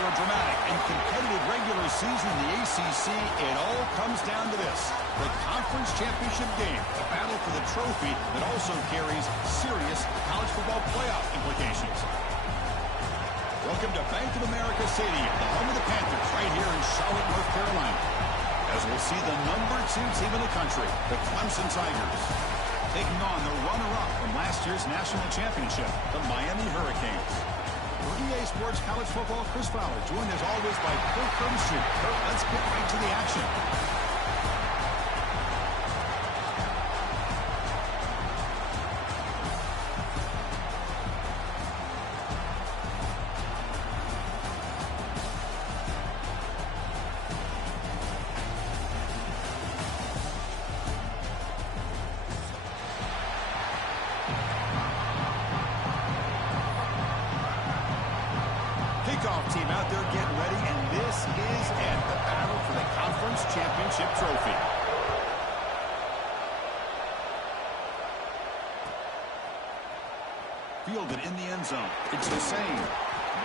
After a dramatic and competitive regular season in the ACC, it all comes down to this: the conference championship game, a battle for the trophy that also carries serious college football playoff implications. Welcome to Bank of America Stadium, the home of the Panthers, right here in Charlotte, North Carolina. As we'll see the #2 team in the country, the Clemson Tigers, taking on the runner-up from last year's national championship, the Miami Hurricanes. For EA Sports College Football, Chris Fowler, joined as always by Kurt Kermshoot. Kurt, let's get right to the action. Kickoff team out there getting ready, and this is it, the battle for the conference championship trophy. Fielded in the end zone. It's the same.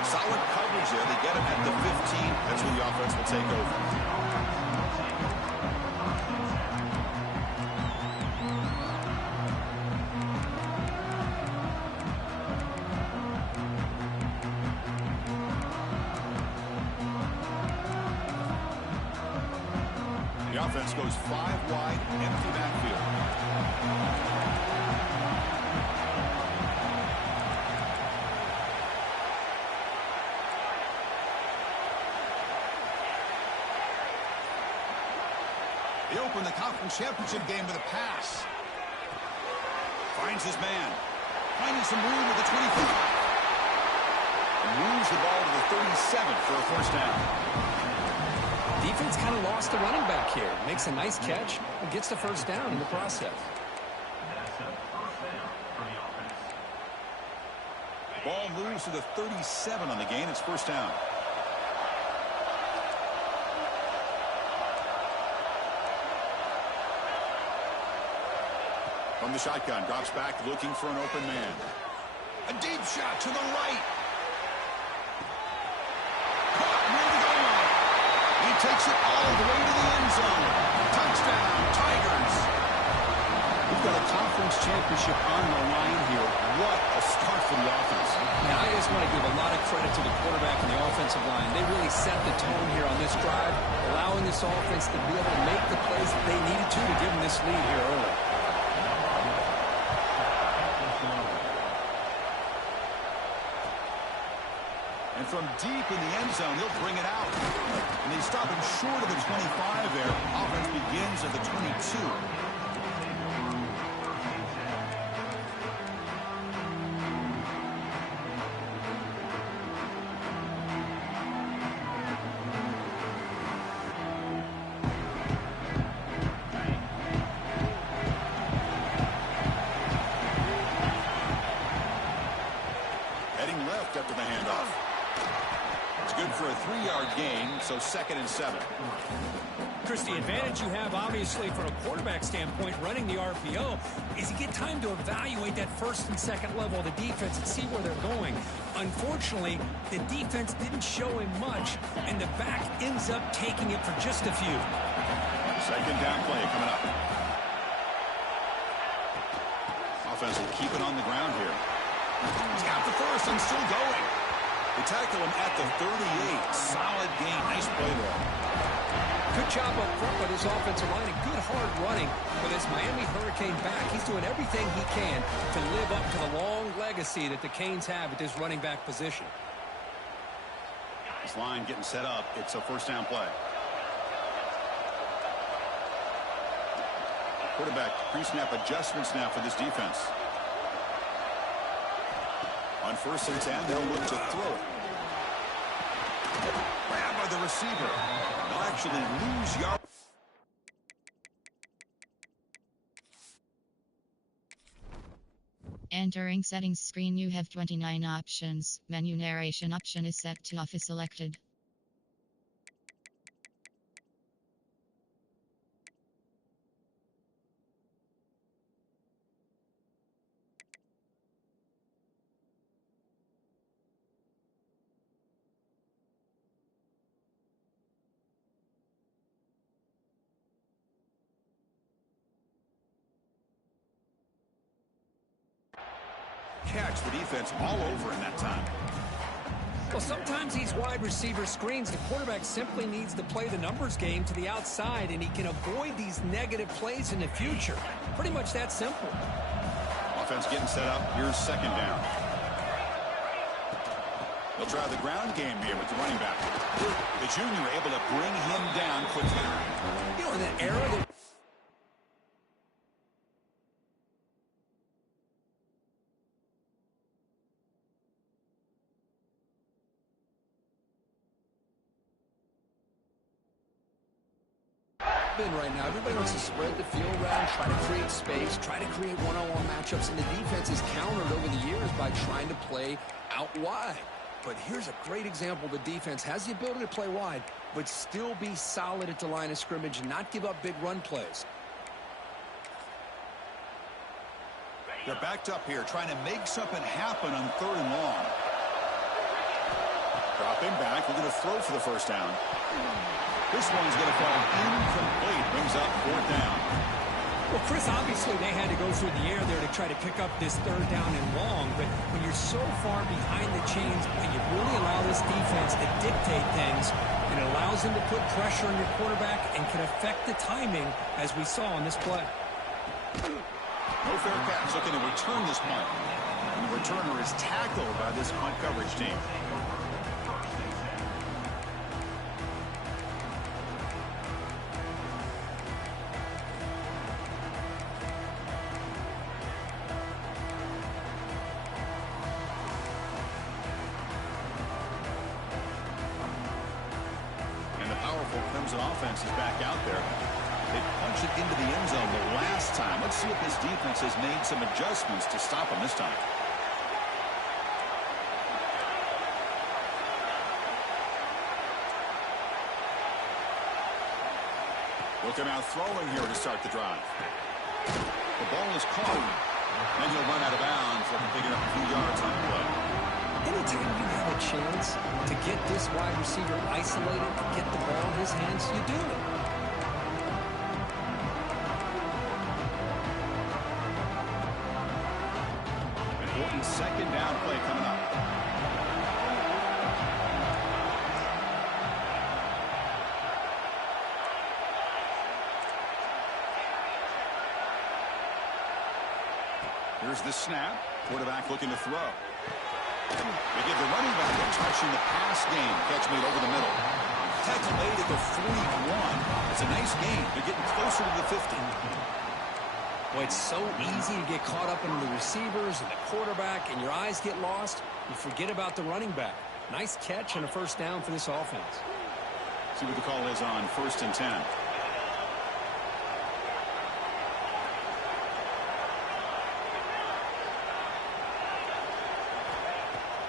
Solid coverage there. They get him at the 15. That's when the offense will take over. The offense goes 5 wide, empty backfield. They open the conference championship game with a pass. Finds his man. Finding some room at the 25. And moves the ball to the 37 for a first down. Defense kind of lost the running back here. Makes a nice catch and gets the first down in the process. Ball moves to the 37 on the gain. It's first down. From the shotgun, drops back looking for an open man. A deep shot to the right. Takes it all the way to the end zone. Touchdown, Tigers. We've got a conference championship on the line here. What a start for the offense. Now, I just want to give a lot of credit to the quarterback and the offensive line. They really set the tone here on this drive, allowing this offense to be able to make the plays that they needed to give them this lead here early. And from deep in the end zone, he'll bring it out. And they stop him short of the 25 there. Offense begins at the 22. Heading left after the handoff. Good for a 3-yard gain, so 2nd and 7. Chris, the advantage you have, obviously, from a quarterback standpoint, running the RPO, is you get time to evaluate that first and second level of the defense and see where they're going. Unfortunately, the defense didn't show him much, and the back ends up taking it for just a few. Second down play coming up. Offense will keep it on the ground here. He's got the first and still going. They tackle him at the 38. Solid gain. Nice play there. Good job up front by this offensive line and good hard running for this Miami Hurricane back. He's doing everything he can to live up to the long legacy that the Canes have at this running back position. This line getting set up. It's a first down play. Quarterback pre-snap adjustments now for this defense. On 1st and 10, they'll look to throw it. Grabbed by the receiver. They'll actually lose yards. Entering settings screen, you have 29 options. Menu narration option is set to off is selected. catch the defense all over in that time. Well, sometimes these wide receiver screens, the quarterback simply needs to play the numbers game to the outside, and he can avoid these negative plays in the future. Pretty much that simple. Offense getting set up. Here's second down. They'll try the ground game here with the running back. The junior able to bring him down quickly. You know, in that era that right now, everybody wants to spread the field around, try to create space, try to create one-on-one matchups, and the defense is countered over the years by trying to play out wide. But here's a great example. The defense has the ability to play wide, but still be solid at the line of scrimmage and not give up big run plays. They're backed up here, trying to make something happen on 3rd and long. Dropping back, looking to throw for the first down. This one's going to fall incomplete. Brings up 4th down. Well, Chris, obviously they had to go through the air there to try to pick up this 3rd down and long, but when you're so far behind the chains and you really allow this defense to dictate things, it allows them to put pressure on your quarterback and can affect the timing, as we saw on this play. No fair catch, looking to return this punt. And the returner is tackled by this punt coverage team. Clemson offense is back out there. They punched it into the end zone the last time. Let's see if this defense has made some adjustments to stop them this time. Looking out throwing here to start the drive. The ball is caught. And he'll run out of bounds after picking up a few yards on the play. Anytime you have a chance to get this wide receiver isolated, to get the ball in his hands, you do it. Important 2nd down play coming up. Here's the snap. Quarterback looking to throw. They give the running back a touch in the pass game. Catch made over the middle. Tackle made at the 41. It's a nice game. They're getting closer to the 50. Well, it's so easy to get caught up in the receivers and the quarterback, and your eyes get lost. You forget about the running back. Nice catch and a 1st down for this offense. See what the call is on 1st and 10.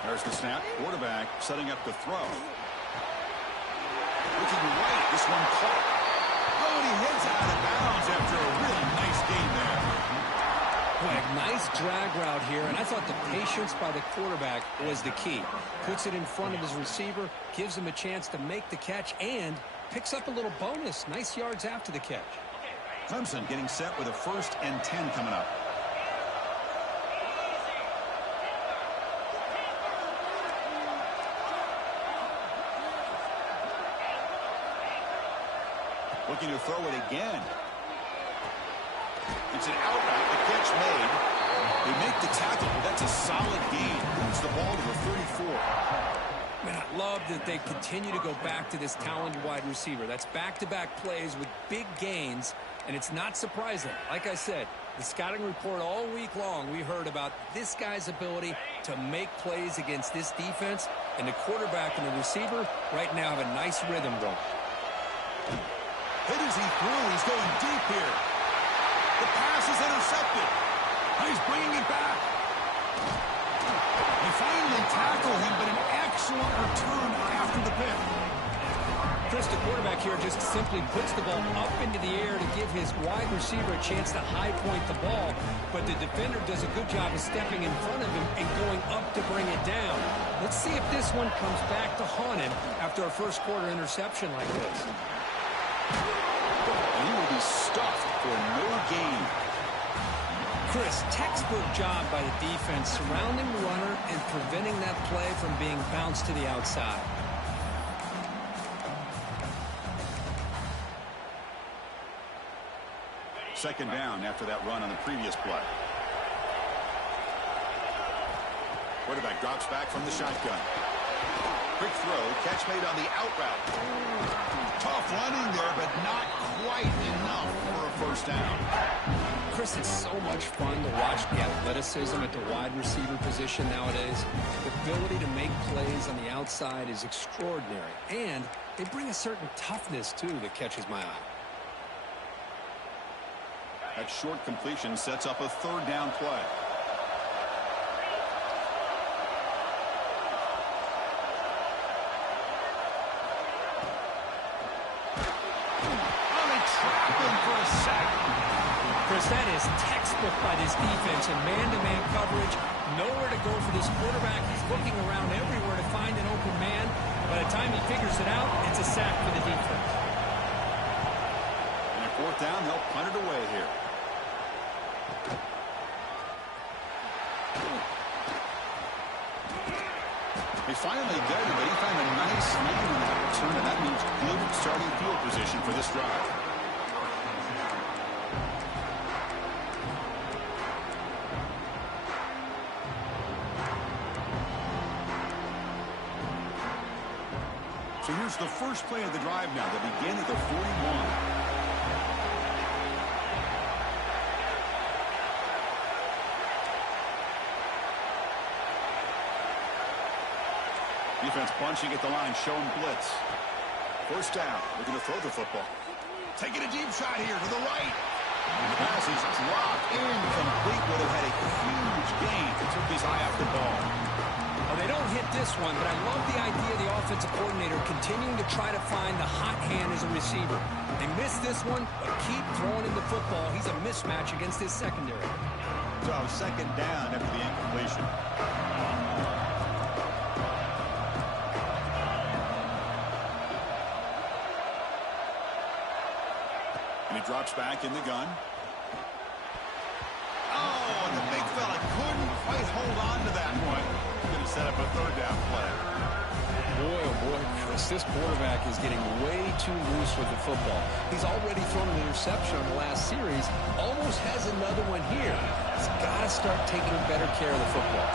There's the snap. Quarterback setting up the throw. Looking right. This one caught. Oh, and he heads out of bounds after a really nice game there. Boy, a nice drag route here, and I thought the patience by the quarterback was the key. Puts it in front of his receiver, gives him a chance to make the catch, and picks up a little bonus. Nice yards after the catch. Clemson getting set with a 1st and 10 coming up. Looking to throw it again. It's an outright. The catch made. They make the tackle, but that's a solid gain. Moves the ball to the 34. Man, I love that they continue to go back to this talented wide receiver. That's back-to-back plays with big gains, and it's not surprising. Like I said, the scouting report all week long, we heard about this guy's ability to make plays against this defense, and the quarterback and the receiver right now have a nice rhythm going. Hit as he threw. He's going deep here. The pass is intercepted. He's bringing it back. They finally tackle him, but an excellent return after the pick. Chris, the quarterback here just simply puts the ball up into the air to give his wide receiver a chance to high point the ball, but the defender does a good job of stepping in front of him and going up to bring it down. Let's see if this one comes back to haunt him after a 1st quarter interception like this. And he will be stuffed for no gain. Chris, textbook job by the defense surrounding the runner and preventing that play from being bounced to the outside. Second down after that run on the previous play. Quarterback drops back from the shotgun. Quick throw, catch made on the out route. Tough running there, but not quite enough for a first down. Chris, it's so much fun to watch the athleticism at the wide receiver position nowadays. The ability to make plays on the outside is extraordinary, and they bring a certain toughness, too, that catches my eye. That short completion sets up a third down play. Oh, they trap him for a sack. Chris, that is textbook by this defense in man-to-man coverage. Nowhere to go for this quarterback. He's looking around everywhere to find an open man. By the time he figures it out, it's a sack for the defense. And at fourth down, they'll punt it away here. They finally got him, but he found a nice lead in that return, and that means good starting field position for this drive. So here's the first play of the drive now. They begin at the 41. Defense bunching at the line, showing blitz. First down, looking to throw the football. Taking a deep shot here to the right. The pass is dropped incomplete. Would have had a huge gain. Took his eye off the ball. Well, they don't hit this one, but I love the idea of the offensive coordinator continuing to try to find the hot hand as a receiver. They missed this one, but keep throwing him the football. He's a mismatch against his secondary. So second down after the incompletion. And he drops back in the gun. Oh, and the big fella couldn't quite hold on to that one. Going to set up a third down play. Boy, oh boy, Chris, this quarterback is getting way too loose with the football. He's already thrown an interception on the last series. Almost has another one here. He's got to start taking better care of the football.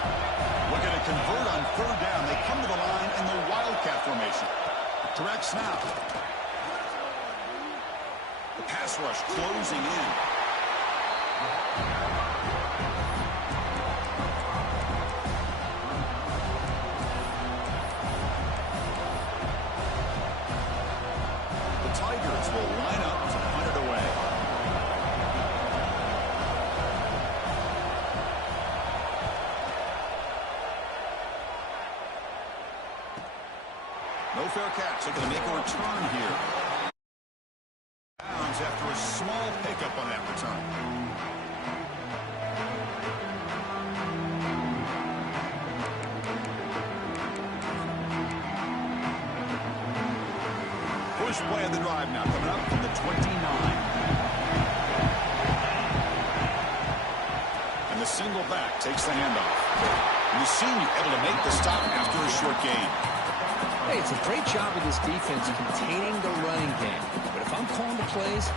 Looking to convert on third down. They come to the line in the Wildcat formation. Direct snap. The pass rush closing in. The Tigers will line up to punt it away. No fair catch. Looking to make a return here. After a small pickup on that return. First play of the drive now, coming up from the 29. And the single back takes the handoff. Mussini able to make the stop after a short gain. Hey, it's a great job of this defense containing the running game. But if I'm calling the plays,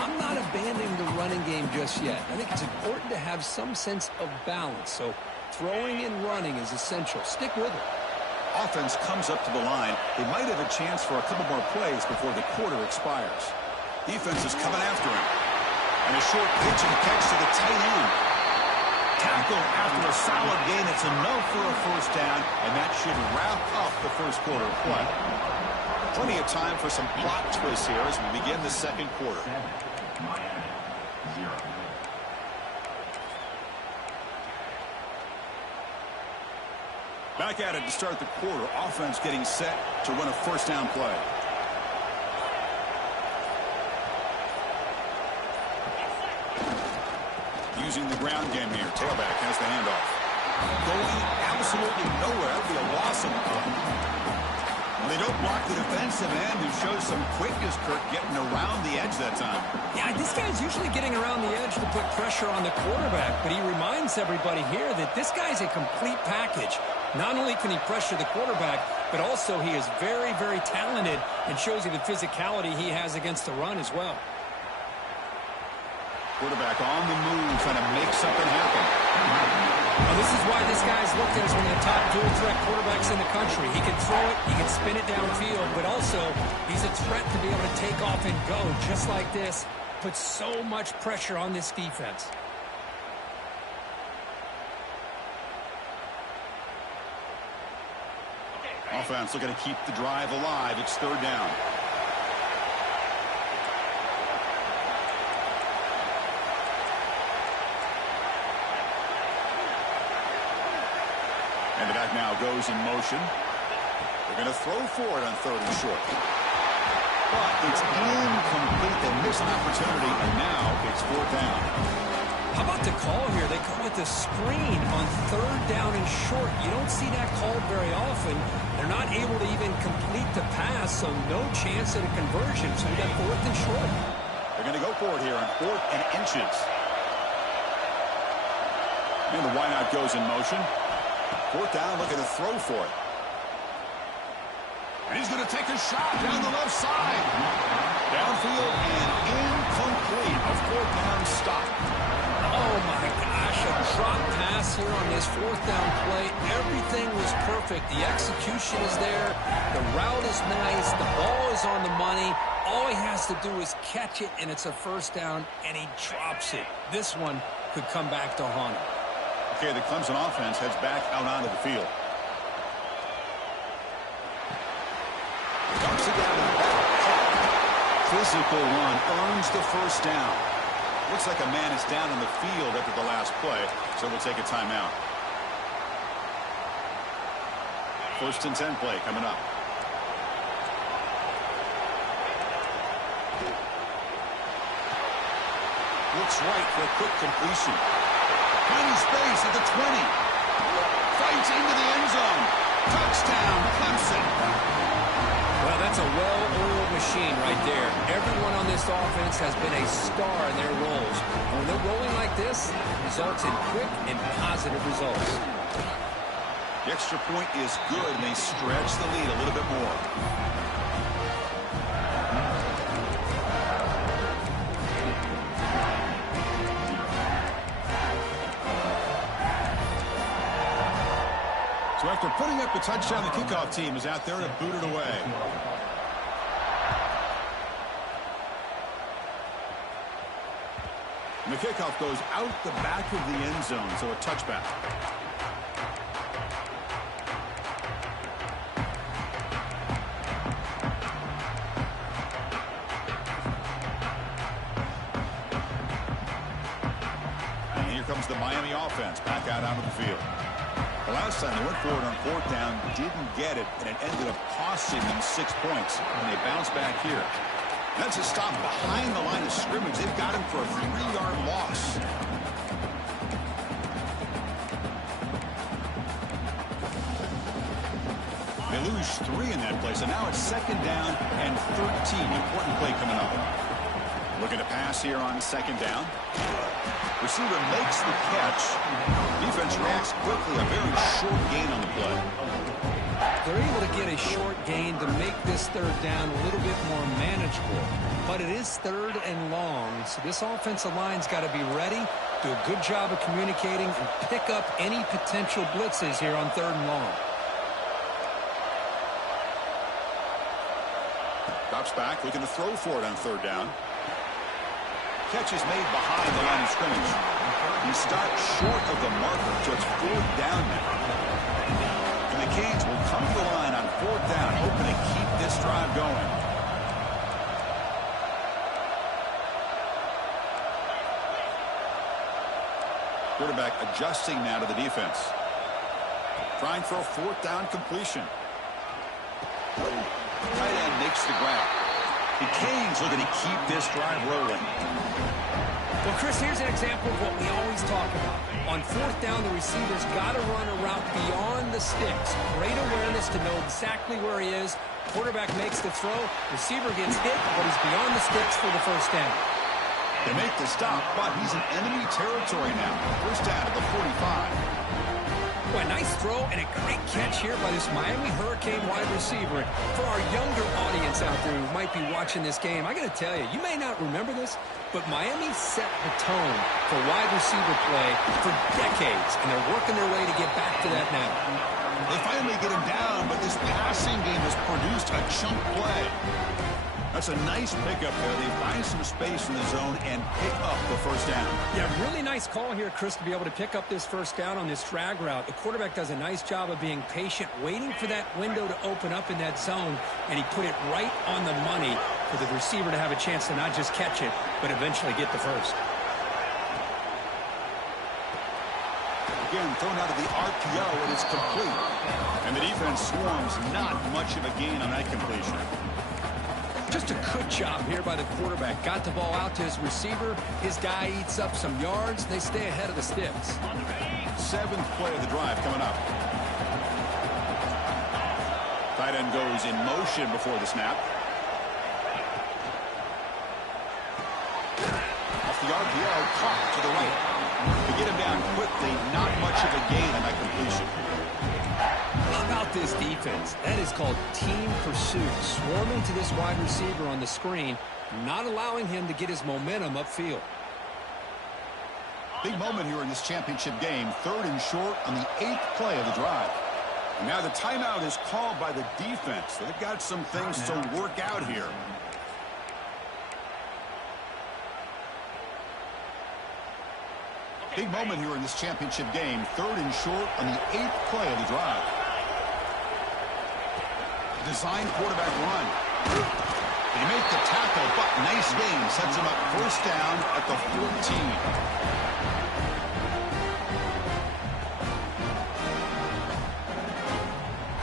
I'm not abandoning the running game just yet. I think it's important to have some sense of balance. So throwing and running is essential. Stick with it. Offense comes up to the line. They might have a chance for a couple more plays before the quarter expires. Defense is coming after him. And a short pitch and catch to the tight end. Tackle after a solid gain. It's enough for a first down, and that should wrap up the first quarter of play. Plenty of time for some plot twists here as we begin the second quarter. Back at it to start the quarter. Offense getting set to run a first down play. Using the ground game here. Tailback has the handoff. Going absolutely nowhere. That'll be a loss of They don't block the defensive end, who shows some quickness, Kirk, getting around the edge that time. Yeah, this guy's usually getting around the edge to put pressure on the quarterback, but he reminds everybody here that this guy's a complete package. Not only can he pressure the quarterback, but also he is very, very talented and shows you the physicality he has against the run as well. Quarterback on the move, trying to make something happen. Well, this is why this guy's looked at as one of the top dual threat quarterbacks in the country. He can throw it, he can spin it downfield, but also he's a threat to be able to take off and go just like this. Puts so much pressure on this defense. Offense looking to keep the drive alive. It's third down. And the back now goes in motion. They're going to throw for it on third and short. But it's incomplete. They miss an opportunity, and now it's fourth down. How about the call here? They call it the screen on third down and short. You don't see that called very often. They're not able to even complete the pass, so no chance at a conversion. So we got fourth and short. They're going to go for it here on fourth and inches. And the wideout goes in motion. Fourth down, looking to throw for it. And he's going to take a shot down the left side. Downfield and incomplete. A fourth down stop. Oh, my gosh, a drop pass here on this fourth down play. Everything was perfect. The execution is there. The route is nice. The ball is on the money. All he has to do is catch it, and it's a first down, and he drops it. This one could come back to haunt him. Okay, the Clemson offense heads back out onto the field. Dumps it down. Physical run earns the first down. Looks like a man is down in the field after the last play, so we'll take a timeout. First and 10 play coming up. Looks right for a quick completion. Tiny space at the 20. Fights into the end zone. Touchdown, Clemson. Well, that's a well-oiled machine right there. Everyone on this offense has been a star in their roles. And when they're rolling like this, it results in quick and positive results. The extra point is good, and they stretch the lead a little bit more. So after putting up the touchdown, the kickoff team is out there to boot it away. And the kickoff goes out the back of the end zone, so a touchback. And here comes the Miami offense back out onto the field. The last time they went for it on fourth down, didn't get it, and it ended up costing them 6 points. And they bounce back here. That's a stop behind the line of scrimmage. They've got him for a 3-yard loss. They lose 3 in that play, so now it's second down and 13. Important play coming up. Looking to pass here on second down. Receiver makes the catch. Defense reacts quickly. A very short gain on the play. They're able to get a short gain to make this third down a little bit more manageable. But it is third and long, so this offensive line's got to be ready, do a good job of communicating, and pick up any potential blitzes here on third and long. Drops back, looking to throw for it on third down. Catch is made behind the line of scrimmage. He stopped short of the marker, so it's fourth down now. And the Canes will come to the line on fourth down, hoping to keep this drive going. Quarterback adjusting now to the defense. Trying for a fourth down completion. Tight end makes the grab. The Canes looking to keep this drive rolling. Well, Chris, here's an example of what we always talk about. On fourth down, the receiver's got to run a route beyond the sticks. Great awareness to know exactly where he is. Quarterback makes the throw. Receiver gets hit, but he's beyond the sticks for the first down. They make the stop, but he's in enemy territory now. First down at the 45. Well, a nice throw and a great catch here by this Miami Hurricane wide receiver. For our younger audience out there who might be watching this game, I got to tell you, you may not remember this, but Miami set the tone for wide receiver play for decades, and they're working their way to get back to that now. They finally get him down, but this passing game has produced a chunk play. That's a nice pickup there. They find some space in the zone and pick up the first down. Yeah, really nice call here, Chris, to be able to pick up this first down on this drag route. The quarterback does a nice job of being patient, waiting for that window to open up in that zone, and he put it right on the money for the receiver to have a chance to not just catch it, but eventually get the first. Again, thrown out of the RPO, and it's complete. And the defense swarms, not much of a gain on that completion. Just a good job here by the quarterback. Got the ball out to his receiver. His guy eats up some yards. They stay ahead of the sticks. Seventh play of the drive coming up. Tight end goes in motion before the snap. Off the RPO, caught to the right. To get him down quickly, not much of a gain on that completion. How about this defense? That is called team pursuit. Swarming to this wide receiver on the screen, not allowing him to get his momentum upfield. Big moment here in this championship game. Third and short on the 8th play of the drive. And now the timeout is called by the defense. They've got some things to work out here. Big moment here in this championship game. Third and short on the 8th play of the drive. Designed quarterback run. They make the tackle, but nice game. Sets him up first down at the 14.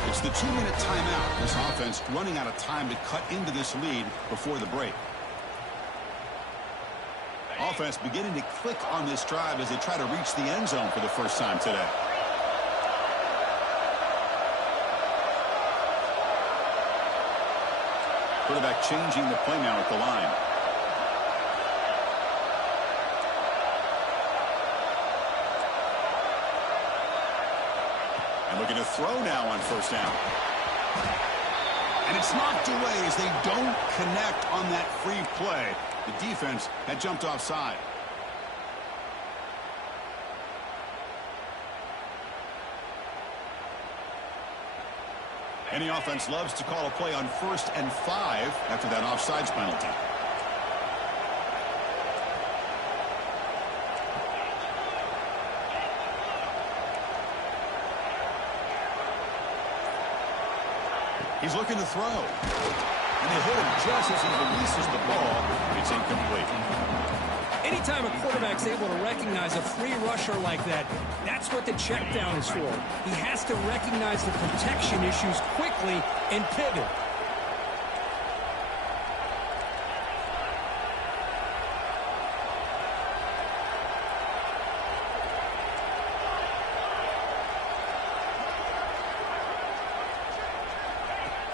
It's the 2-minute timeout. This offense running out of time to cut into this lead before the break. Offense beginning to click on this drive as they try to reach the end zone for the first time today. Quarterback changing the play now at the line. And looking to throw now on first down. And it's knocked away as they don't connect on that free play. The defense had jumped offside. Any offense loves to call a play on 1st and 5 after that offsides penalty. He's looking to throw. And they hit him just as he releases the ball. It's incomplete. Anytime a quarterback's able to recognize a free rusher like that, that's what the check down is for. He has to recognize the protection issues quickly and pivot.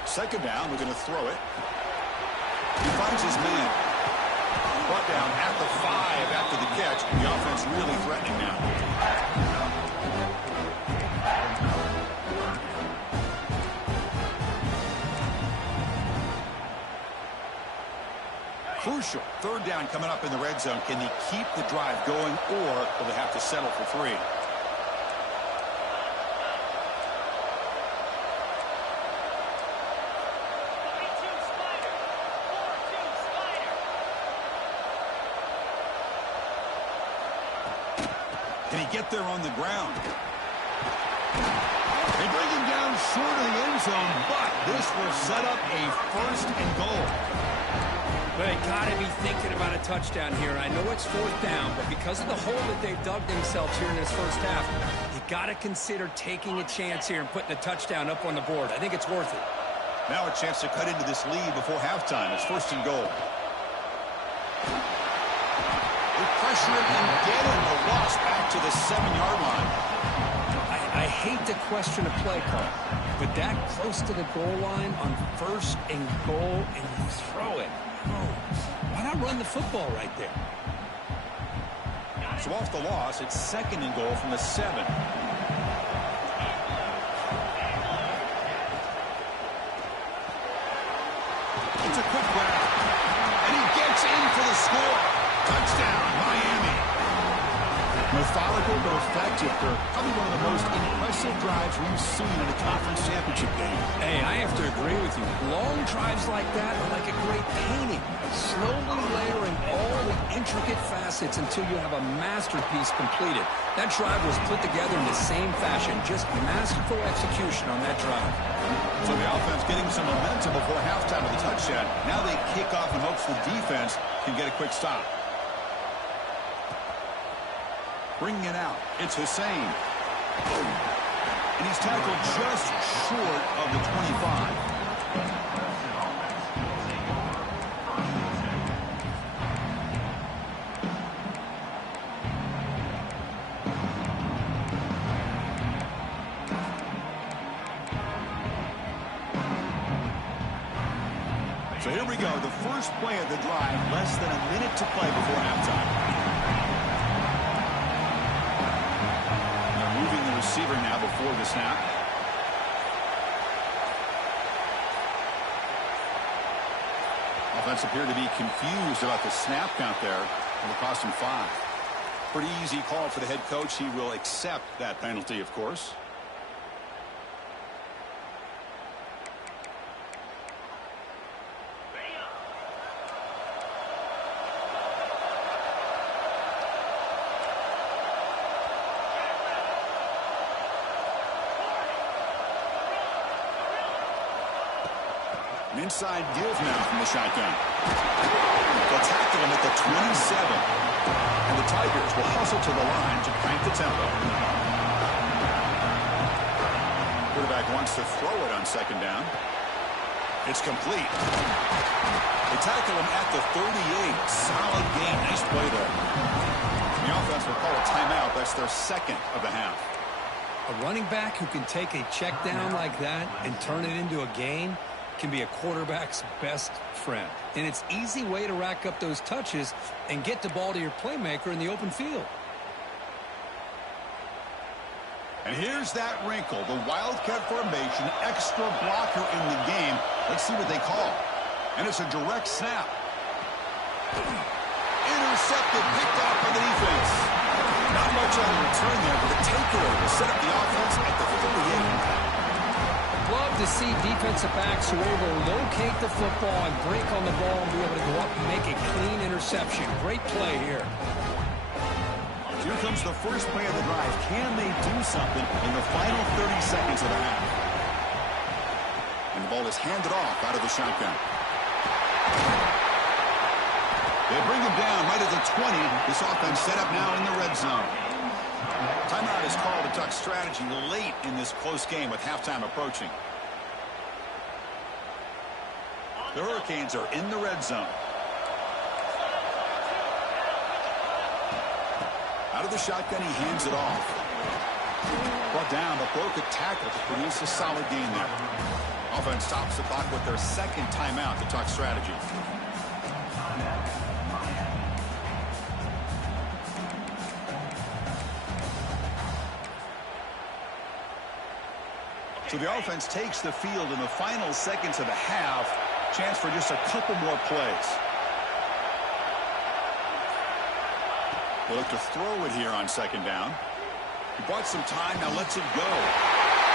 Second down, we're going to throw it. He finds his man. Brought down at the 5 after the catch. The offense really threatening now. Crucial. Third down coming up in the red zone. Can they keep the drive going, or will they have to settle for 3? Can he get there on the ground? They bring him down short of the end zone, but this will set up a first and goal. They got to be thinking about a touchdown here. I know it's 4th down, but because of the hole that they've dug themselves here in this first half, you got to consider taking a chance here and putting a touchdown up on the board. I think it's worth it. Now a chance to cut into this lead before halftime. It's 1st and goal. They pressure him and get him. A loss back to the 7-yard line. I hate to question a play call, but that close to the goal line on 1st and goal, and you throw it. Oh, why not run the football right there? So off the loss, it's 2nd and goal from the 7. It's a quick grab, and he gets in for the score. Touchdown, Miami. Methodical but effective. They're probably one of the most impressive drives we've seen in a conference championship game. Hey, I have to agree with you. Long drives like that are like a great painting. Slowly layering all the intricate facets until you have a masterpiece completed. That drive was put together in the same fashion. Just masterful execution on that drive. So the offense getting some momentum before halftime with a touchdown. Now they kick off in hopes the defense can get a quick stop. Bringing it out, it's Hussein. And he's tackled just short of the 25. So here we go, the first play of the drive, less than a minute to play before halftime. Receiver now before the snap. Offense appeared to be confused about the snap count there, and it cost him 5. Pretty easy call for the head coach. He will accept that penalty, of course. An inside give now from the shotgun. They'll tackle him at the 27. And the Tigers will hustle to the line to crank the tempo. Quarterback wants to throw it on 2nd down. It's complete. They tackle him at the 38. Solid gain. Nice play there. The offense will call a timeout. That's their 2nd of the half. A running back who can take a check down like that and turn it into a gain can be a quarterback's best friend. And it's an easy way to rack up those touches and get the ball to your playmaker in the open field. And here's that wrinkle, the Wildcat formation, extra blocker in the game. Let's see what they call. And it's a direct snap. Intercepted, picked off by the defense. Not much on the return there, but the takeaway will set up the offense at the 38. Love to see defensive backs who are able to locate the football and break on the ball and be able to go up and make a clean interception. Great play here. Here comes the first play of the drive. Can they do something in the final 30 seconds of the half? And the ball is handed off out of the shotgun. They bring him down right at the 20. This offense set up now in the red zone. Timeout is called to talk strategy late in this close game with halftime approaching. The Hurricanes are in the red zone. Out of the shotgun, he hands it off. Brought down, but broke a tackle to produce a solid gain there. Offense stops the clock with their 2nd timeout to talk strategy. So the offense takes the field in the final seconds of the half. Chance for just a couple more plays. They look to throw it here on 2nd down. He bought some time, now lets it go.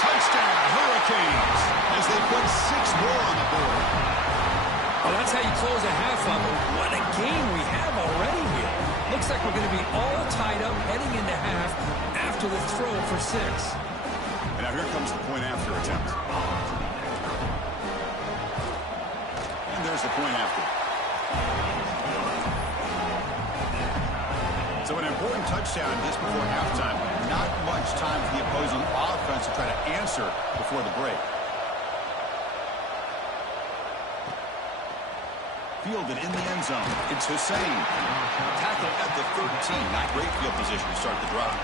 Touchdown, Hurricanes, as they put 6 more on the board. Well, that's how you close a half up. What a game we have already here. Looks like we're going to be all tied up heading into half after the throw for 6. And now here comes the point after attempt. And there's the point after. So an important touchdown just before halftime. Not much time for the opposing offense to try to answer before the break. fielded in the end zone. It's Hussein. Tackle at the 13. Not great field position to start the drive.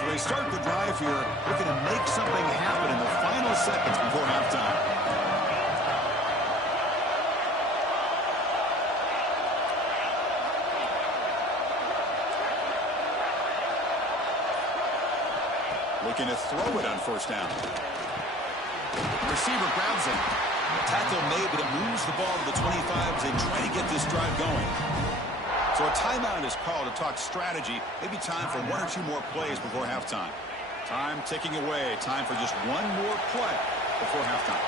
So they start the drive here, looking to make something happen in the final seconds before halftime. Looking to throw it on first down. Receiver grabs him. Tackle made, but it moves the ball to the 25 as they try to get this drive going. So a timeout is called to talk strategy. Maybe time for one or two more plays before halftime. Time ticking away. Time for just one more play before halftime.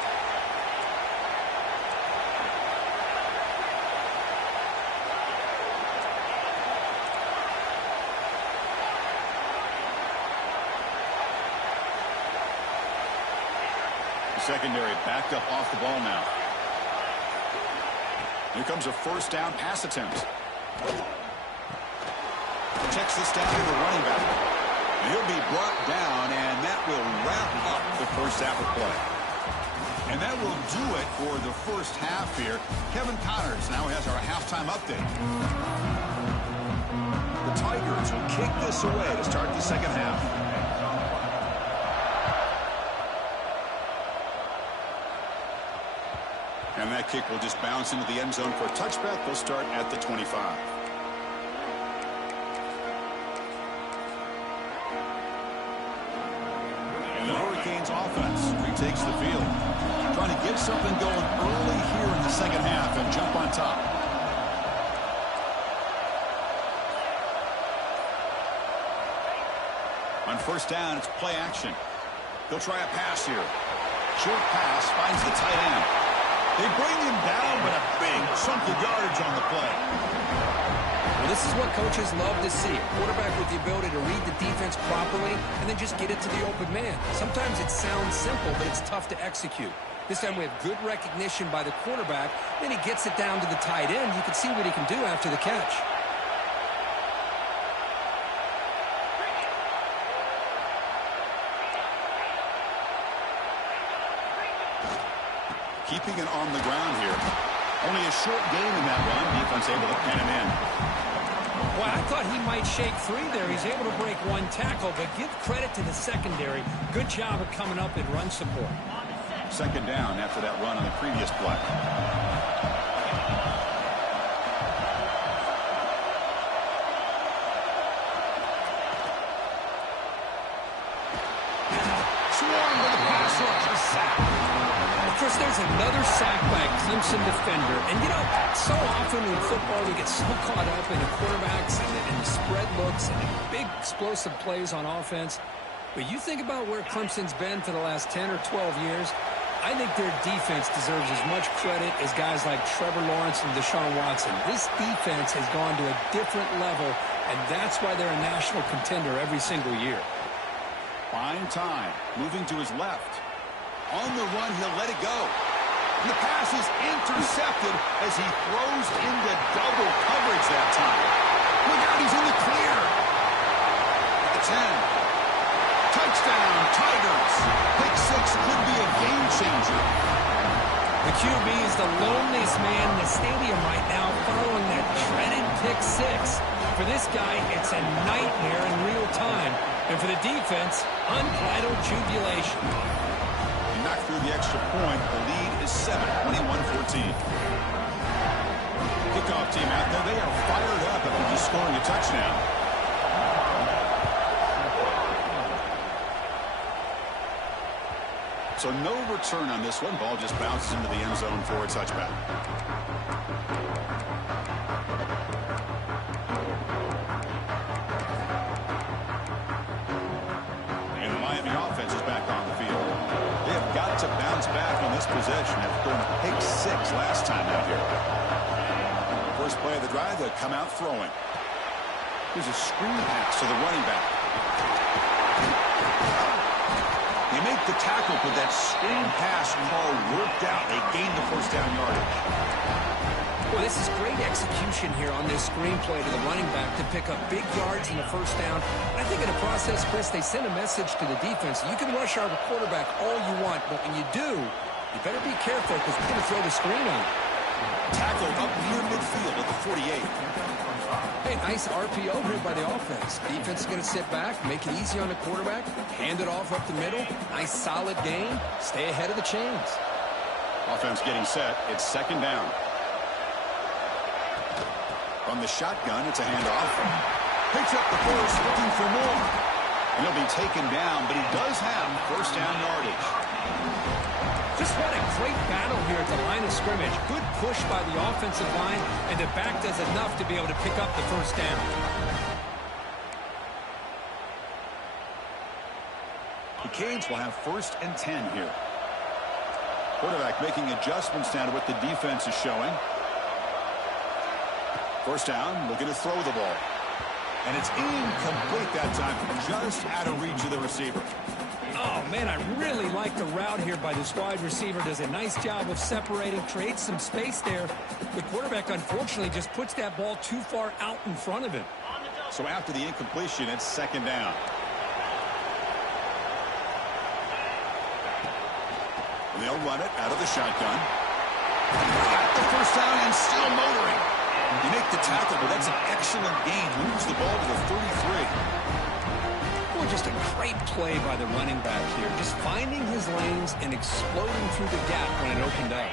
Secondary backed up off the ball now. Here comes a first down pass attempt. Checks this down to the running back. And he'll be brought down, and that will wrap up the first half of play. And that will do it for the first half here. Kevin Connors now has our halftime update. The Tigers will kick this away to start the second half. And that kick will just bounce into the end zone for a touchback. They'll start at the 25. And the Hurricanes offense retakes the field. Trying to get something going early here in the second half and jump on top. On first down, it's play action. They'll try a pass here. Short pass finds the tight end. They bring him down, but a big chunk of yardage on the play. Well, this is what coaches love to see. A quarterback with the ability to read the defense properly and then just get it to the open man. Sometimes it sounds simple, but it's tough to execute. This time we have good recognition by the quarterback. Then he gets it down to the tight end. You can see what he can do after the catch. Keeping it on the ground here. Only a short gain in that run. Defense able to pin him in. Well, I thought he might shake free there. He's able to break one tackle, but give credit to the secondary. Good job of coming up in run support. Second down after that run on the previous play. Swarmed with the pass rush. A sack. Of course, there's another sack by a Clemson defender. And, you know, so often in football we get so caught up in the quarterbacks and the spread looks and the big explosive plays on offense. But you think about where Clemson's been for the last 10 or 12 years, I think their defense deserves as much credit as guys like Trevor Lawrence and Deshaun Watson. This defense has gone to a different level, and that's why they're a national contender every single year. Fine time. Moving to his left. On the run, he'll let it go. And the pass is intercepted as he throws into double coverage that time. Look out, he's in the clear. At the 10. Touchdown, Tigers. Pick six could be a game changer. The QB is the loneliest man in the stadium right now following that dreaded pick six. For this guy, it's a nightmare in real time. And for the defense, unbridled jubilation. He knocked through the extra point. The lead is 7, 21-14. Kickoff team out there. They are fired up after just scoring a touchdown. So no return on this one. Ball just bounces into the end zone for a touchback. And the Miami offense is back on the field. They have got to bounce back on this possession after going pick six last time out here. First play of the drive, they'll come out throwing. Here's a screen pass to the running back. They make the tackle, but that screen pass call worked out. They gained the first down yardage. Well, this is great execution here on this screenplay to the running back to pick up big yards in the first down. I think in the process, Chris, they send a message to the defense. You can rush our quarterback all you want, but when you do, you better be careful because we're going to throw the screen on him. Tackled up near midfield at the 48. Hey, nice RPO here by the offense. Defense is going to sit back, make it easy on the quarterback, hand it off up the middle. Nice solid gain. Stay ahead of the chains. Offense getting set. It's second down. From the shotgun, it's a handoff. Picks up the first, looking for more. And he'll be taken down, but he does have first down yardage. Just what a great battle here at the line of scrimmage. Good push by the offensive line, and the back does enough to be able to pick up the first down. The Canes will have first and 10 here. Quarterback making adjustments down to what the defense is showing. First down, looking to throw the ball. And it's incomplete that time, just out of reach of the receiver. Oh, man, I really like the route here by this wide receiver. Does a nice job of separating, creates some space there. The quarterback, unfortunately, just puts that ball too far out in front of him. So after the incompletion, it's second down. They'll run it out of the shotgun. Got the first down and still motoring. You make the tackle, but that's an excellent gain. Moves the ball to the 33. Boy, just a great play by the running back here. Just finding his lanes and exploding through the gap when it opened up.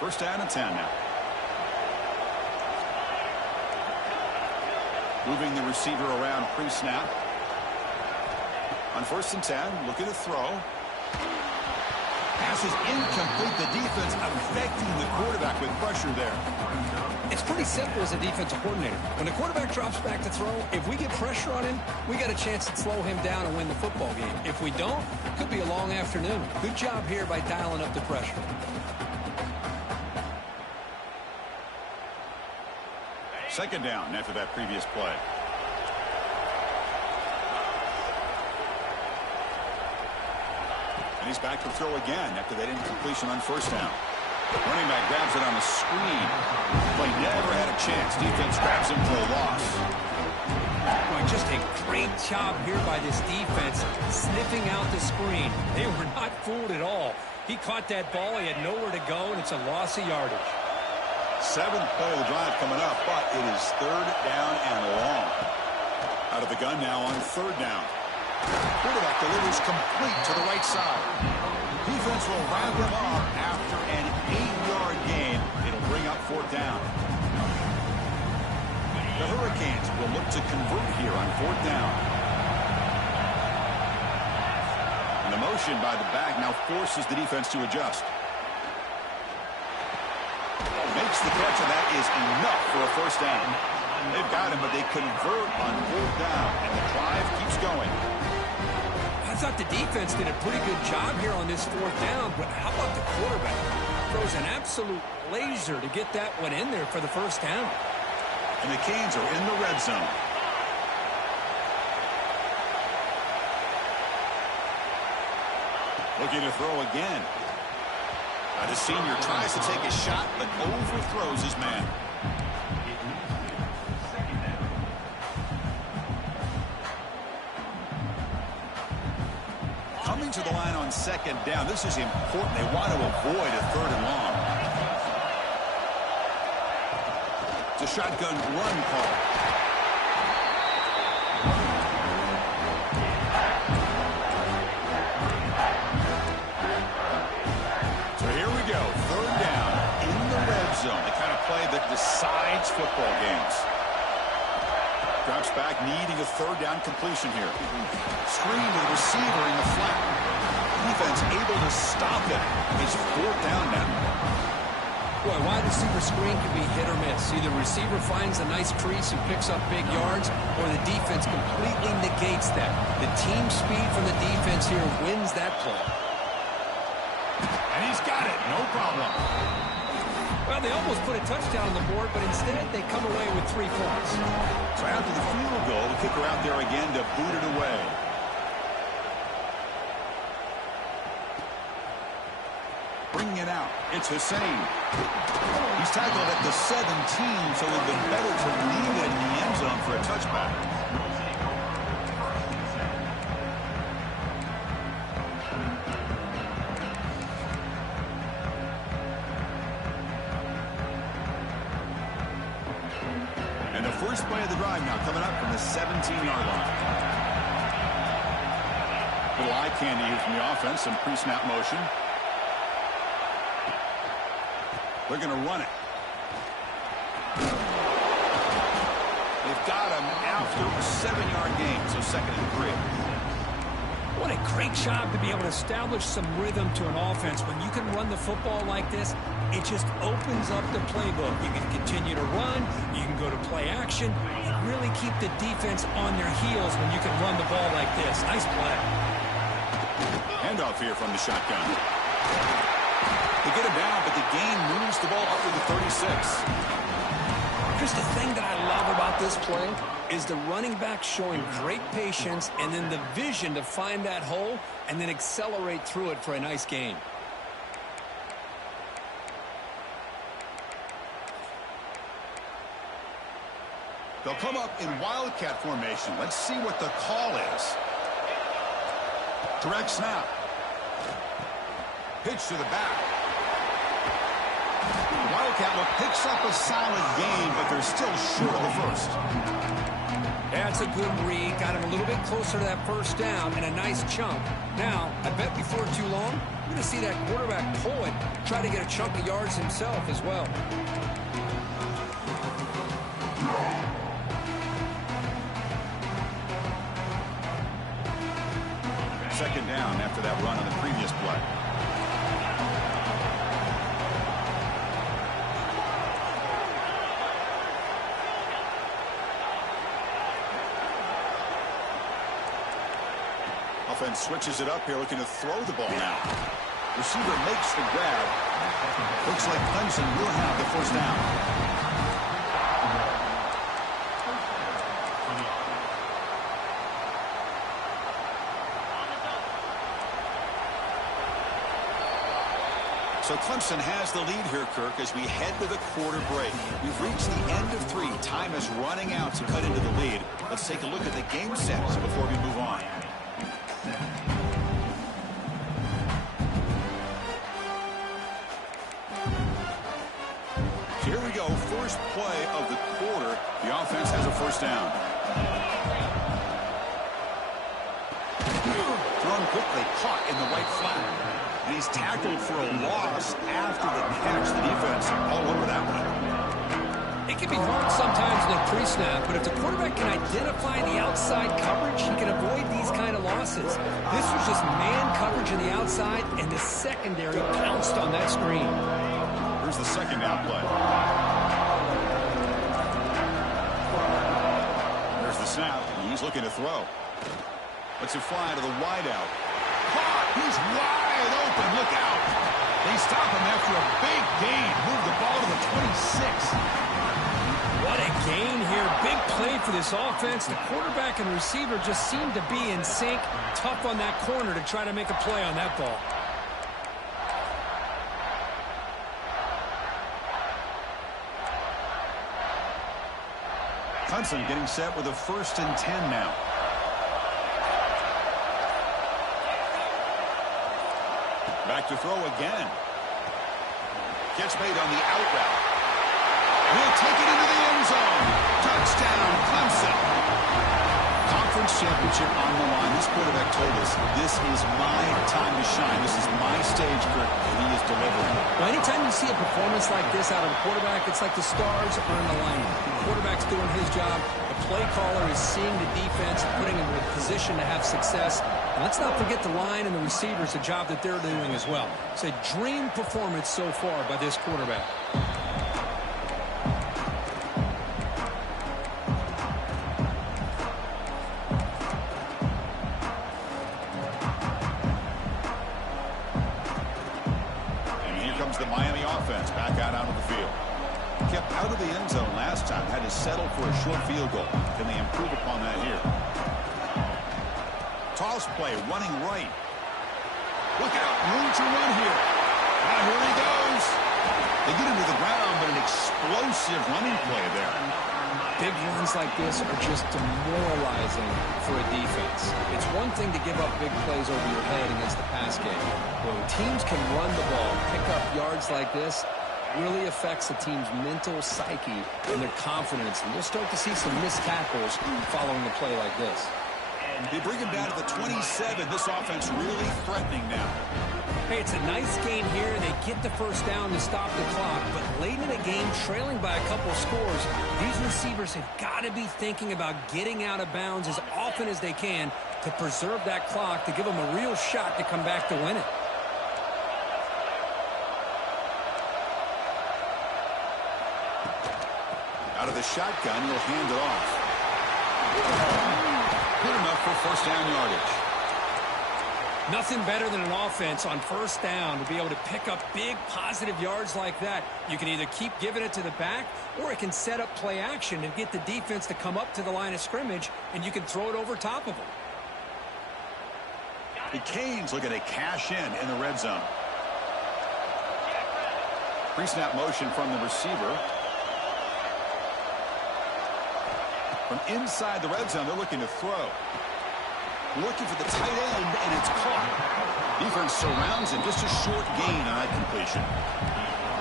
First down and 10 now. Moving the receiver around pre-snap. On first and 10, looking to throw. Pass is incomplete. The defense affecting the quarterback with pressure there. It's pretty simple as a defensive coordinator. When the quarterback drops back to throw, if we get pressure on him, we got a chance to slow him down and win the football game. If we don't, it could be a long afternoon. Good job here by dialing up the pressure. Second down after that previous play. And he's back to throw again after that incompletion on first down. Running back grabs it on the screen. But he never had a chance. Defense grabs him for a loss. Boy, just a great job here by this defense, sniffing out the screen. They were not fooled at all. He caught that ball. He had nowhere to go, and it's a loss of yardage. Seventh play of the drive coming up, but it is third down and long. Out of the gun now on third down. Quarterback delivers complete to the right side. Defense will wrap him up after an 8-yard gain. It'll bring up fourth down. The Hurricanes will look to convert here on fourth down. And the motion by the back now forces the defense to adjust. Makes the catch, and that is enough for a first down. They've got him, but they convert on fourth down, and the drive keeps going. I thought the defense did a pretty good job here on this fourth down, but how about the quarterback? Throws an absolute laser to get that one in there for the first down. And the Canes are in the red zone. Looking to throw again. The senior tries to take a shot, but overthrows his man. Coming to the line on second down. This is important. They want to avoid a third and long. It's a shotgun run call. So here we go. Third down in the red zone. The kind of play that decides football games. Drops back, needing a third down completion here. Screen to the receiver in the flat. Defense able to stop it. It's fourth down now. Boy, wide receiver screen can be hit or miss. Either receiver finds a nice crease and picks up big yards, or the defense completely negates that. The team speed from the defense here wins that play. And he's got it. No problem. Well, they almost put a touchdown on the board, but instead they come away with 3 points. So after the field goal, the kicker out there again to boot it away. Bringing it out. It's Hussein. He's tackled at the 17, so it would have been better to leave it in the end zone for a touchback. And the first play of the drive now coming up from the 17-yard line. Little eye candy here from the offense, some pre-snap motion. They're going to run it. They've got him after a 7-yard gain, so 2nd and 3. What a great job to be able to establish some rhythm to an offense. When you can run the football like this, it just opens up the playbook. You can continue to run. You can go to play action. And really keep the defense on their heels when you can run the ball like this. Nice play. Handoff here from the shotgun. They get him down, but the gain moves the ball up to the 36. Just the thing that I love about this play is the running back showing great patience and then the vision to find that hole and then accelerate through it for a nice gain. They'll come up in wildcat formation. Let's see what the call is. Direct snap. Pitch to the back. Wildcat look picks up a solid gain, but they're still short of the first. That's a good read. Got him a little bit closer to that first down and a nice chunk. Now, I bet before too long, we're going to see that quarterback pull it, try to get a chunk of yards himself as well. Second down after that run on the previous play. Offense switches it up here, looking to throw the ball now. Receiver makes the grab. Looks like Clemson will have the first down. So Clemson has the lead here, Kirk, as we head to the quarter break. We've reached the end of 3. Time is running out to cut into the lead. Let's take a look at the game sets before we move on. Here we go. First play of the quarter. The offense has a first down. Thrown quickly, caught in the right flat. And he's tackled for a loss after the catch. The defense all over that one. It can be hard sometimes in a pre-snap, but if the quarterback can identify the outside coverage, he can avoid these kind of losses. This was just man coverage in the outside, and the secondary pounced on that screen. Here's the second down play. There's the snap. He's looking to throw. Lets it fly to the wideout. Caught! He's wide open. Look out. They stop him after a big gain. Move the ball to the 26. What a gain here. Big play for this offense. The quarterback and receiver just seem to be in sync. Tough on that corner to try to make a play on that ball. Clemson getting set with a 1st and 10 now. Back to throw again. Gets made on the out route. Will take it into the end zone. Touchdown, Clemson. Conference championship on the line. This quarterback told us, this is my time to shine. This is my stage, Kirk, and he is delivering. Well, anytime you see a performance like this out of a quarterback, it's like the stars are in alignment. The quarterback's doing his job. The play caller is seeing the defense, putting him in a position to have success. And let's not forget the line and the receivers, the job that they're doing as well. It's a dream performance so far by this quarterback. The Miami offense back out onto the field. Kept out of the end zone last time. Had to settle for a short field goal. Can they improve upon that here? Toss play, running right. Look out, room to run here. Here he goes. They get him to the ground, but an explosive running play there. Big runs like this are just demoralizing for a defense. It's one thing to give up big plays over your head against the pass game. When teams can run the ball, pick up yards like this, really affects a team's mental psyche and their confidence. And you'll start to see some missed tackles following a play like this. They bring him down to the 27. This offense really threatening now. Hey, it's a nice gain here. They get the first down to stop the clock, but late in the game, trailing by a couple scores, these receivers have got to be thinking about getting out of bounds as often as they can to preserve that clock, to give them a real shot to come back to win it. Out of the shotgun, he'll hand it off. Good enough for first down yardage. Nothing better than an offense on first down to be able to pick up big positive yards like that. You can either keep giving it to the back, or it can set up play action and get the defense to come up to the line of scrimmage, and you can throw it over top of them. The Canes looking to cash in the red zone. Pre-snap motion from the receiver. From inside the red zone, they're looking to throw. Looking for the tight end, and it's caught. Defense surrounds him. Just a short gain on that completion.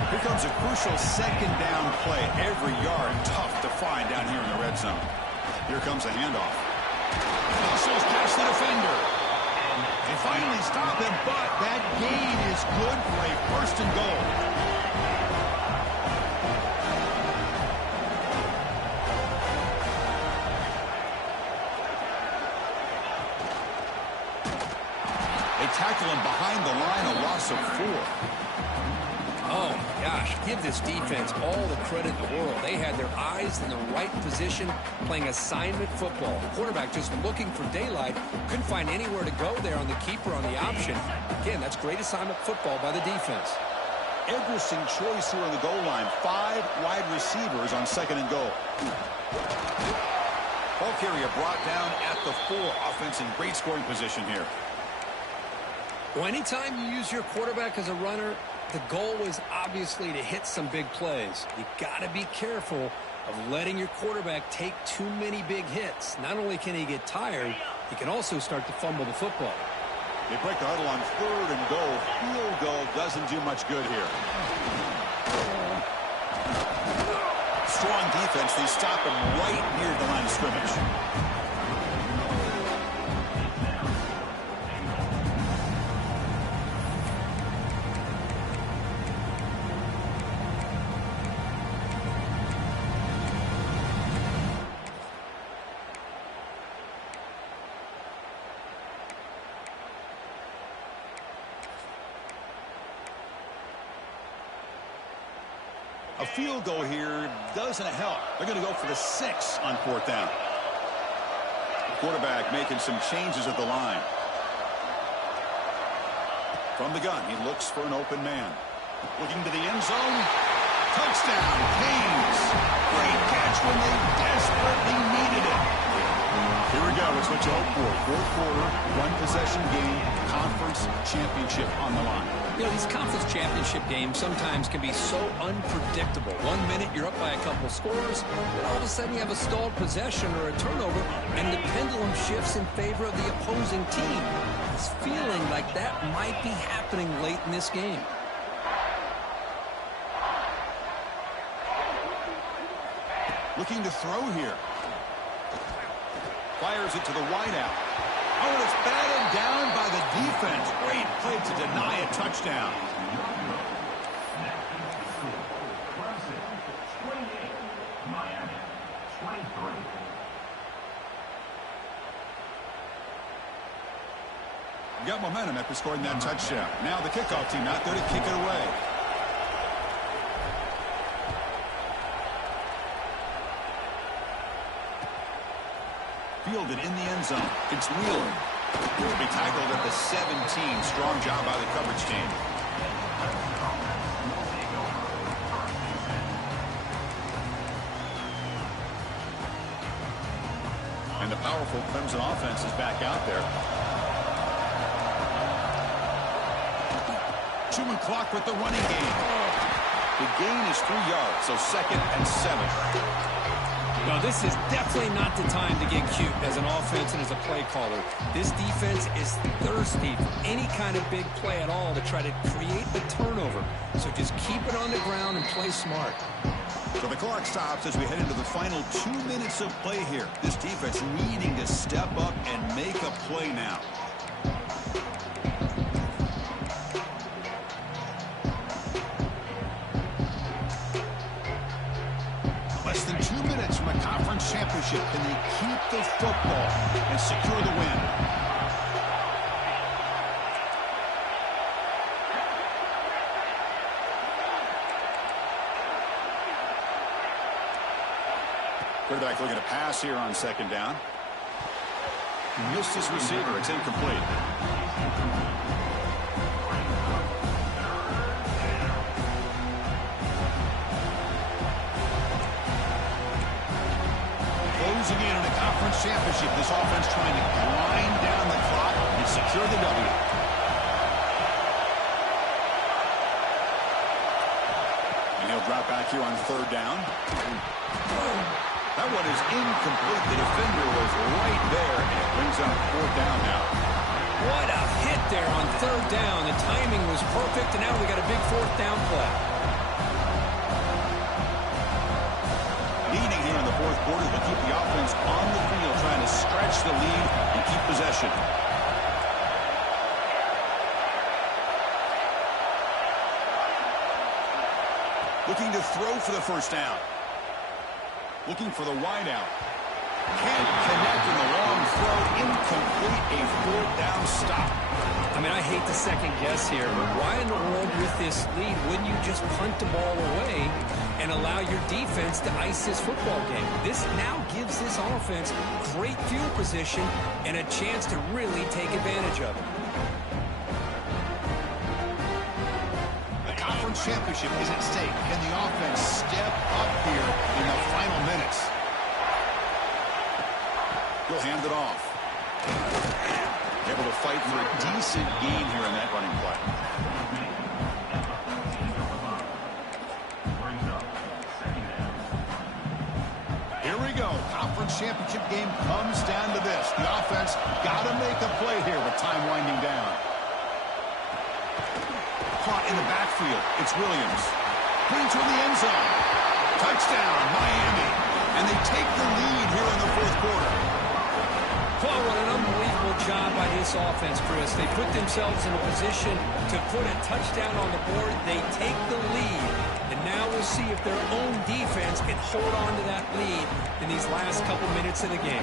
Here comes a crucial second down play. Every yard tough to find down here in the red zone. Here comes a handoff. Hustles past the defender. They finally stop him, but that gain is good for a first and goal. Tackle him behind the line, a loss of 4. Oh, my gosh. Give this defense all the credit in the world. They had their eyes in the right position, playing assignment football. The quarterback just looking for daylight. Couldn't find anywhere to go there on the keeper on the option. Again, that's great assignment football by the defense. Interesting choice here on the goal line. 5 wide receivers on second and goal. Ball carrier brought down at the 4. Offense in great scoring position here. Well, anytime you use your quarterback as a runner, the goal is obviously to hit some big plays. You got to be careful of letting your quarterback take too many big hits. Not only can he get tired, he can also start to fumble the football. They break the huddle on third and goal. Field goal doesn't do much good here. Strong defense. They stop him right near the line of scrimmage. A field goal here doesn't help. They're going to go for the 6 on 4th down. The quarterback making some changes at the line. From the gun, he looks for an open man. Looking to the end zone. Touchdown, Canes. Great catch when they desperately needed it. Here we go. It's what you hope for. 4th quarter, 1-possession game, conference championship on the line. You know, these conference championship games sometimes can be so unpredictable. 1 minute you're up by a couple scores, then all of a sudden you have a stalled possession or a turnover, and the pendulum shifts in favor of the opposing team. It's feeling like that might be happening late in this game. Looking to throw here. Fires it to the wideout. Oh, and it's batted down by the defense. Great play to deny a touchdown. Got momentum after scoring that touchdown. Now the kickoff team out there to kick it away. Fielded in the end zone. It's Wheeler. Will be tackled at the 17. Strong job by the coverage team. And the powerful Clemson offense is back out there. Chewing clock with the running game. The gain is 3 yards, so 2nd and 7. No, this is definitely not the time to get cute as an offense and as a play caller. This defense is thirsty for any kind of big play at all to try to create a turnover. So just keep it on the ground and play smart. So the clock stops as we head into the final 2 minutes of play here. This defense needing to step up and make a play now. Less than 2 minutes from a conference championship. Can they keep the football and secure the win? Quarterback looking to pass here on 2nd down. Missed his receiver. It's incomplete. Closing in on a conference championship. This offense trying to grind down the clock and secure the W. And he'll drop back here on 3rd down. That one is incomplete. The defender was right there, and it brings up 4th down now. What a hit there on 3rd down. The timing was perfect, and now we got a big 4th down play. Leading here in the 4th quarter will keep the offense on the field, trying to stretch the lead and keep possession. Looking to throw for the 1st down. Looking for the wideout. Can't connect in the long throw. Incomplete. A 4th down stop. I mean, I hate to second guess here, but why in the world with this lead wouldn't you just punt the ball away and allow your defense to ice this football game? This now gives this offense great field position and a chance to really take advantage of it. The conference championship is at stake. Can the offense step up here in the final minutes? He'll hand it off. Able to fight for a decent gain here in that running play. Here we go. Conference championship game comes down to this. The offense got to make a play here with time winding down. Caught in the backfield. It's Williams. Putting toward the end zone. Touchdown, Miami. And they take the lead here in the 4th quarter. Well, what an unbelievable job by this offense, Chris. They put themselves in a position to put a touchdown on the board. They take the lead. And now we'll see if their own defense can hold on to that lead in these last couple minutes of the game.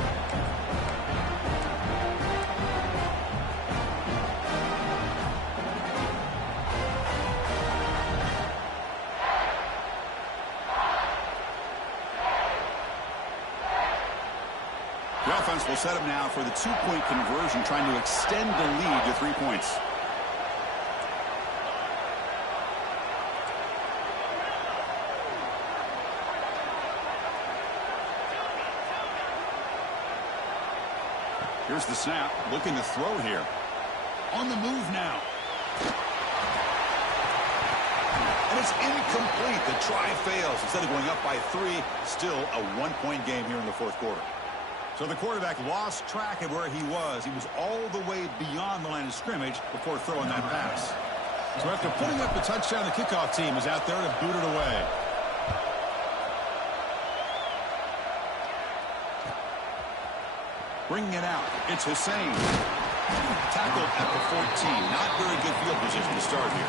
The offense will set up now for the 2-point conversion, trying to extend the lead to 3 points. Here's the snap, looking to throw here. On the move now. And it's incomplete. The try fails. Instead of going up by 3, still a 1-point game here in the 4th quarter. So the quarterback lost track of where he was. He was all the way beyond the line of scrimmage before throwing that pass. So after putting up the touchdown, the kickoff team is out there to boot it away. Bringing it out, it's Hussein. Tackled at the 14. Not very good field position to start here.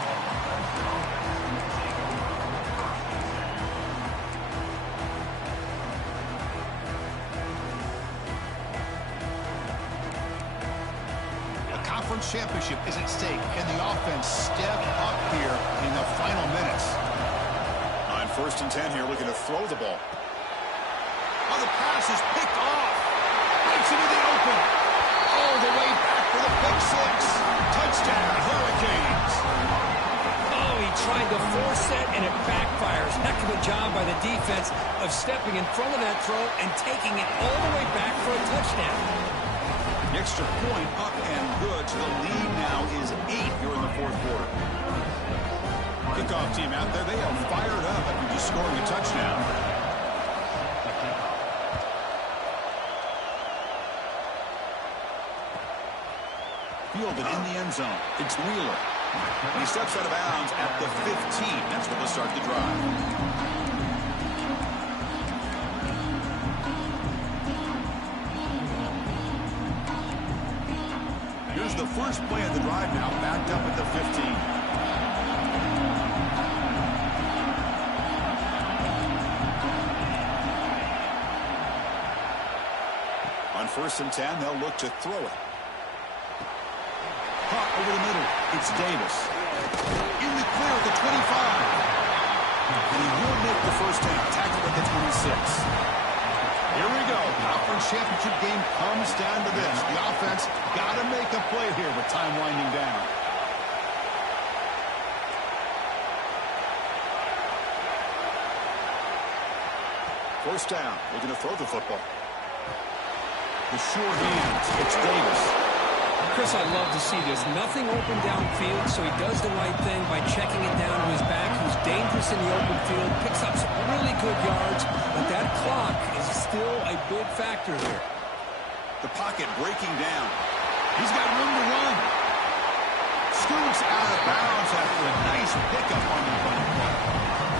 Championship is at stake. Can the offense step up here in the final minutes? On 1st and 10 here, looking to throw the ball. Oh, the pass is picked off. Breaks into the open. All the way back for the pick 6. Touchdown, Hurricanes. Oh, he tried to force it, and it backfires. Heck of a job by the defense of stepping in front of that throw and taking it all the way back for a touchdown. The extra point up and good, so the lead now is 8 here in the 4th quarter. Kickoff team out there, they are fired up after just scoring a touchdown. Fielded in the end zone. It's Wheeler. And he steps out of bounds at the 15. That's where they'll start the drive. Here's the first play of the drive now, backed up at the 15. On 1st and 10, they'll look to throw it. Caught over the middle. It's Davis. In the clear at the 25. And he will make the first down. Tackled at the 26. Here we go. Conference championship game comes down to this. The offense got to make a play here with time winding down. First down. Looking to throw the football. The sure hands. It's Davis. Chris, I love to see this. Nothing open downfield, so he does the right thing by checking it down to his back, who's dangerous in the open field, picks up some really good yards, but that clock is still a big factor here. The pocket breaking down. He's got room to run. Scoots out of bounds after a nice pickup on the run play.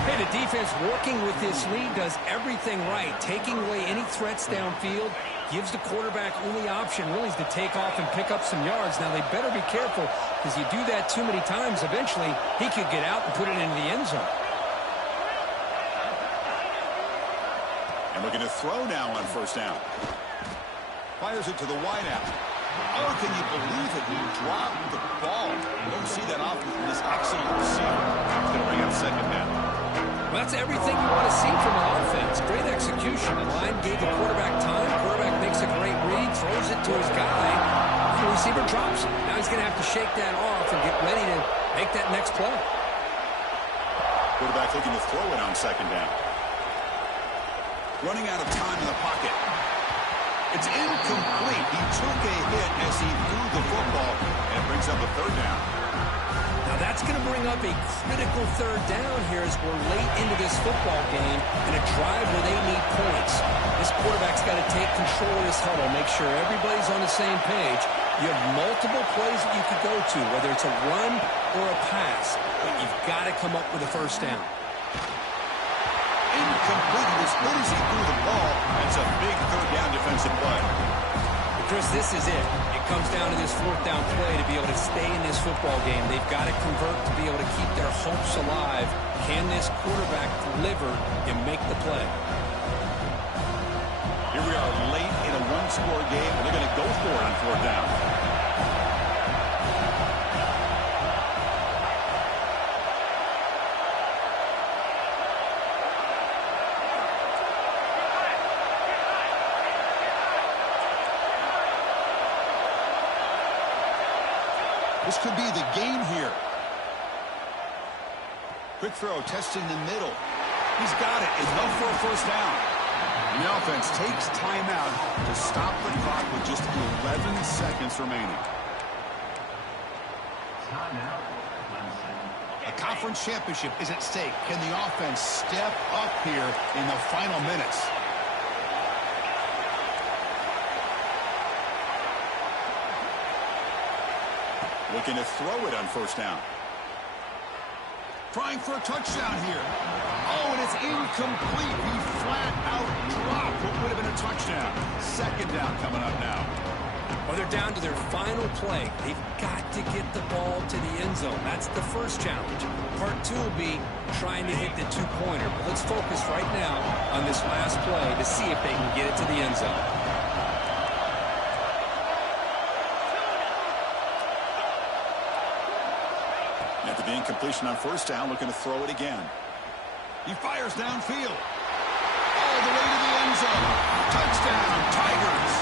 Hey, the defense working with this lead does everything right, taking away any threats downfield, gives the quarterback only option really is to take off and pick up some yards. Now, they better be careful because you do that too many times, eventually he could get out and put it into the end zone. And looking to throw now on 1st down. Fires it to the wideout. Oh, can you believe it? He dropped the ball. You don't see that often from this excellent receiver. He's going to bring up 2nd down. Well, that's everything you want to see from an offense. Great execution. The line gave the quarterback time. Quarterback makes a great read, throws it to his guy. The receiver drops it. Now he's going to have to shake that off and get ready to make that next play. Quarterback looking to throw it on 2nd down. Running out of time in the pocket. It's incomplete. He took a hit as he threw the football, and it brings up a 3rd down. Now that's going to bring up a critical 3rd down here as we're late into this football game in a drive where they need points. This quarterback's got to take control of this huddle, make sure everybody's on the same page. You have multiple plays that you could go to, whether it's a run or a pass, but you've got to come up with a 1st down. Incomplete. As good as he threw the ball, that's a big 3rd down defensive play. Chris, this is it. It comes down to this 4th down play to be able to stay in this football game. They've got to convert to be able to keep their hopes alive. Can this quarterback deliver and make the play? Here we are late in a 1-score game, and they're going to go for it on 4th down. This could be the game here. Quick throw, testing the middle. He's got it. Enough for a 1st down. And the offense takes timeout to stop the clock with just 11 seconds remaining. A conference championship is at stake. Can the offense step up here in the final minutes? Looking to throw it on 1st down. Trying for a touchdown here. Oh, and it's incomplete. He flat out dropped what would have been a touchdown. 2nd down coming up now. Well, they're down to their final play. They've got to get the ball to the end zone. That's the first challenge. Part 2 will be trying to hit the 2-pointer. But let's focus right now on this last play to see if they can get it to the end zone. After the incompletion on 1st down, looking to throw it again. He fires downfield. All the way to the end zone. Touchdown, Tigers.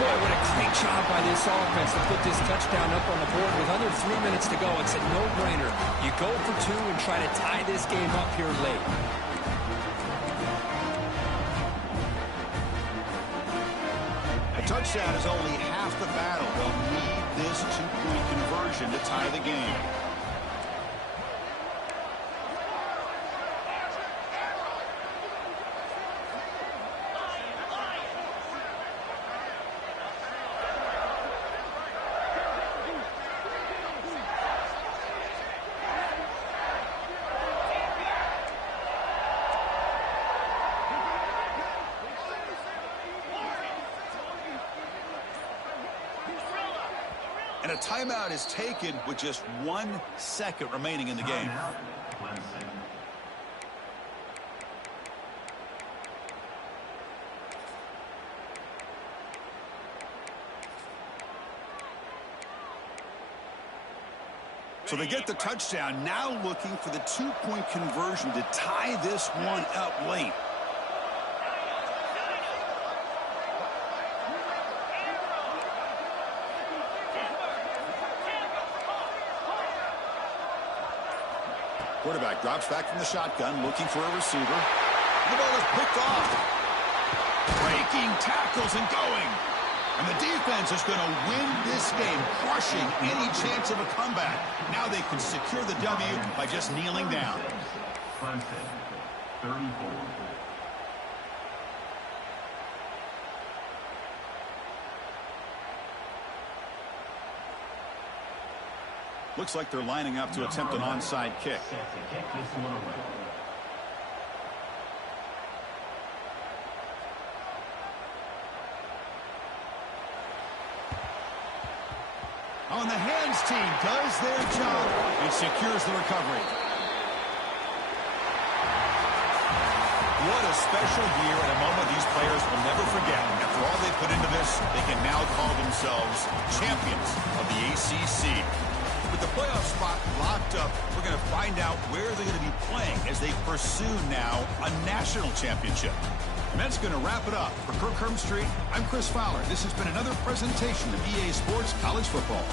Boy, what a great job by this offense to put this touchdown up on the board with under 3 minutes to go. It's a no-brainer. You go for 2 and try to tie this game up here late. A touchdown is only half the battle. They'll need this 2-point conversion to tie the game. And a timeout is taken with just 1 second remaining in the game. So they get the touchdown, now looking for the 2-point conversion to tie this one up late. Quarterback drops back from the shotgun, looking for a receiver. The ball is picked off. Breaking tackles and going. And the defense is going to win this game, crushing any chance of a comeback. Now they can secure the W by just kneeling down. 34. Looks like they're lining up to attempt an onside kick. On the hands team does their job and secures the recovery. What a special year and a moment these players will never forget. After all they put into this, they can now call themselves champions of the ACC. With the playoff spot locked up, we're going to find out where they're going to be playing as they pursue now a national championship. And that's going to wrap it up. For Kirk Street, I'm Chris Fowler. This has been another presentation of EA Sports College Football.